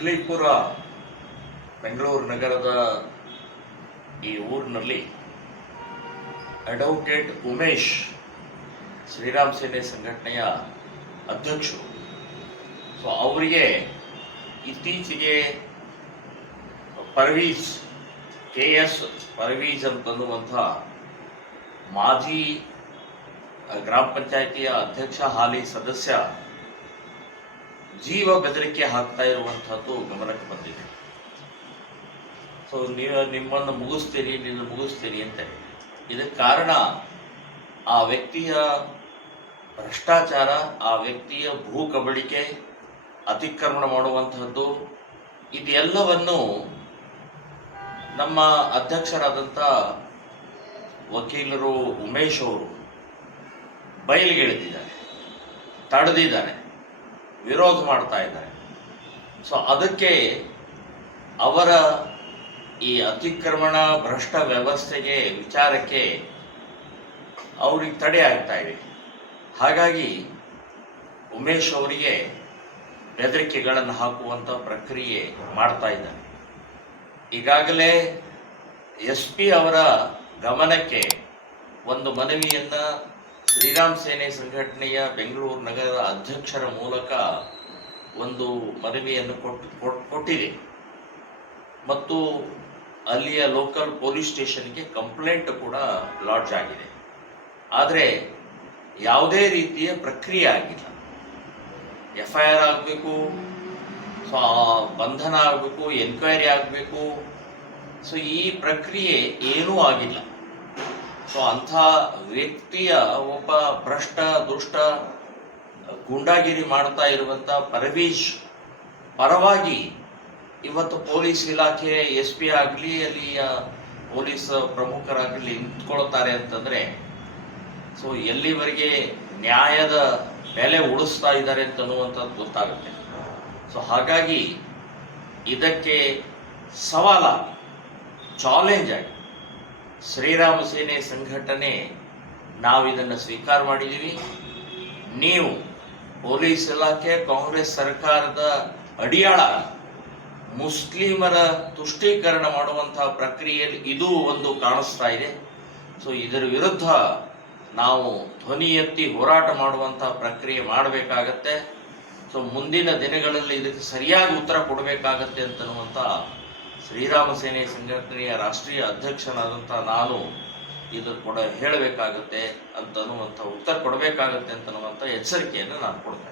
ಚಿಕ್ಕಲಿಪುರ ಬೆಂಗಳೂರು ನಗರದ ಈ ಊರಿನಲ್ಲಿ ಅಡ್ವೊಕೇಟ್ ಉಮೇಶ್ ಶ್ರೀರಾಮ್ ಸೇನೆ ಸಂಘಟನೆಯ ಅಧ್ಯಕ್ಷರು. ಸೊ ಅವರಿಗೆ ಇತ್ತೀಚೆಗೆ ಪರ್ವೀಜ್ KS ಪರ್ವೀಜ್ ಅಂತನ್ನುವಂಥ ಮಾಜಿ ಗ್ರಾಮ ಪಂಚಾಯಿತಿಯ ಅಧ್ಯಕ್ಷ ಹಾಲಿ ಸದಸ್ಯ ಜೀವ ಬೆದರಿಕೆ ಹಾಕ್ತಾ ಇರುವಂತಹದ್ದು ಗಮನಕ್ಕೆ ಬಂದಿದೆ. ಸೊ ನಿಮ್ಮನ್ನು ಮುಗಿಸ್ತೀನಿ ಅಂತ. ಇದಕ್ಕೆ ಕಾರಣ ಆ ವ್ಯಕ್ತಿಯ ಭ್ರಷ್ಟಾಚಾರ, ಆ ವ್ಯಕ್ತಿಯ ಭೂ ಕಬಳಿಕೆ, ಅತಿಕ್ರಮಣ ಮಾಡುವಂತಹದ್ದು, ಇದೆಲ್ಲವನ್ನು ನಮ್ಮ ಅಧ್ಯಕ್ಷರಾದಂಥ ವಕೀಲರು ಉಮೇಶ್ ಅವರು ಬಯಲಿಗೆಳೆದಿದ್ದಾರೆ, ತಡೆದಿದ್ದಾರೆ, ವಿರೋಧ ಮಾಡ್ತಾ ಇದ್ದಾರೆ. ಸೊ ಅದಕ್ಕೆ ಅವರ ಈ ಅತಿಕ್ರಮಣ ಭ್ರಷ್ಟ ವ್ಯವಸ್ಥೆಗೆ ವಿಚಾರಕ್ಕೆ ಅವ್ರಿಗೆ ತಡೆ ಆಗ್ತಾ ಇದೆ. ಹಾಗಾಗಿ ಉಮೇಶ್ ಅವರಿಗೆ ಬೆದರಿಕೆಗಳನ್ನು ಹಾಕುವಂಥ ಪ್ರಕ್ರಿಯೆ ಮಾಡ್ತಾ ಇದ್ದಾರೆ. ಈಗಾಗಲೇ SP ಅವರ ಗಮನಕ್ಕೆ ಒಂದು ಮನವಿಯನ್ನ ಶ್ರೀರಾಮ್ ಸೇನೆ ಸಂಘಟನೆಯ ಬೆಂಗಳೂರು ನಗರದ ಅಧ್ಯಕ್ಷರ ಮೂಲಕ ಒಂದು ಮನವಿಯನ್ನು ಕೊಟ್ಟಿದೆ ಮತ್ತು ಅಲ್ಲಿಯ ಲೋಕಲ್ ಪೊಲೀಸ್ ಸ್ಟೇಷನ್ಗೆ ಕಂಪ್ಲೇಂಟ್ ಕೂಡ ಲಾಡ್ಜ್ ಆಗಿದೆ. ಆದರೆ ಯಾವುದೇ ರೀತಿಯ ಪ್ರಕ್ರಿಯೆ ಆಗಿಲ್ಲ. FIR ಆಗಬೇಕು, ಸೊ ಬಂಧನ ಆಗಬೇಕು, ಎನ್ಕ್ವೈರಿ ಆಗಬೇಕು. ಸೊ ಈ ಪ್ರಕ್ರಿಯೆ ಏನೂ ಆಗಿಲ್ಲ. ಸೊ ಅಂಥ ವ್ಯಕ್ತಿಯ ಒಬ್ಬ ಭ್ರಷ್ಟ ದುಷ್ಟ ಗೂಂಡಾಗಿರಿ ಮಾಡ್ತಾ ಇರುವಂಥ ಪರ್ವೀಜ್ ಪರವಾಗಿ ಇವತ್ತು ಪೊಲೀಸ್ ಇಲಾಖೆ SP ಆಗಲಿ ಅಲ್ಲಿಯ ಪೊಲೀಸ್ ಪ್ರಮುಖರಾಗಲಿ ನಿಂತ್ಕೊಳ್ತಾರೆ ಅಂತಂದ್ರೆ ಸೊ ಎಲ್ಲಿವರೆಗೆ ನ್ಯಾಯದ ಬೆಲೆ ಉಳಿಸ್ತಾ ಇದ್ದಾರೆ ಅಂತನ್ನುವಂಥದ್ದು ಗೊತ್ತಾಗುತ್ತೆ. ಸೊ ಹಾಗಾಗಿ ಇದಕ್ಕೆ ಸವಾಲಾಗಿ, ಚಾಲೆಂಜ್ ಆಗಿ ಶ್ರೀರಾಮ ಸೇನೆ ಸಂಘಟನೆ ನಾವು ಇದನ್ನು ಸ್ವೀಕಾರ ಮಾಡಿದ್ದೀವಿ. ನೀವು ಪೊಲೀಸ್ ಇಲಾಖೆ, ಕಾಂಗ್ರೆಸ್ ಸರ್ಕಾರದ ಅಡಿಯಾಳ ಮುಸ್ಲಿಮರ ತುಷ್ಟೀಕರಣ ಮಾಡುವಂತಹ ಪ್ರಕ್ರಿಯೆಯಲ್ಲಿ ಇದೂ ಒಂದು ಕಾಣಿಸ್ತಾ ಇದೆ. ಸೊ ಇದರ ವಿರುದ್ಧ ನಾವು ಧ್ವನಿ ಎತ್ತಿ ಹೋರಾಟ ಮಾಡುವಂತಹ ಪ್ರಕ್ರಿಯೆ ಮಾಡಬೇಕಾಗತ್ತೆ. ಸೊ ಮುಂದಿನ ದಿನಗಳಲ್ಲಿ ಇದಕ್ಕೆ ಸರಿಯಾಗಿ ಉತ್ತರ ಕೊಡಬೇಕಾಗತ್ತೆ ಅಂತನ್ನುವಂಥ ಶ್ರೀರಾಮ ಸೇನೆ ಸಂಘಟನೆಯ ರಾಷ್ಟ್ರೀಯ ಅಧ್ಯಕ್ಷನಾದಂಥ ನಾನು ಇದು ಕೂಡ ಹೇಳಬೇಕಾಗತ್ತೆ ಅಂತನ್ನುವಂಥ, ಉತ್ತರ ಕೊಡಬೇಕಾಗತ್ತೆ ಅಂತನ್ನುವಂಥ ಎಚ್ಚರಿಕೆಯನ್ನು ನಾನು ಕೊಡ್ತೇನೆ.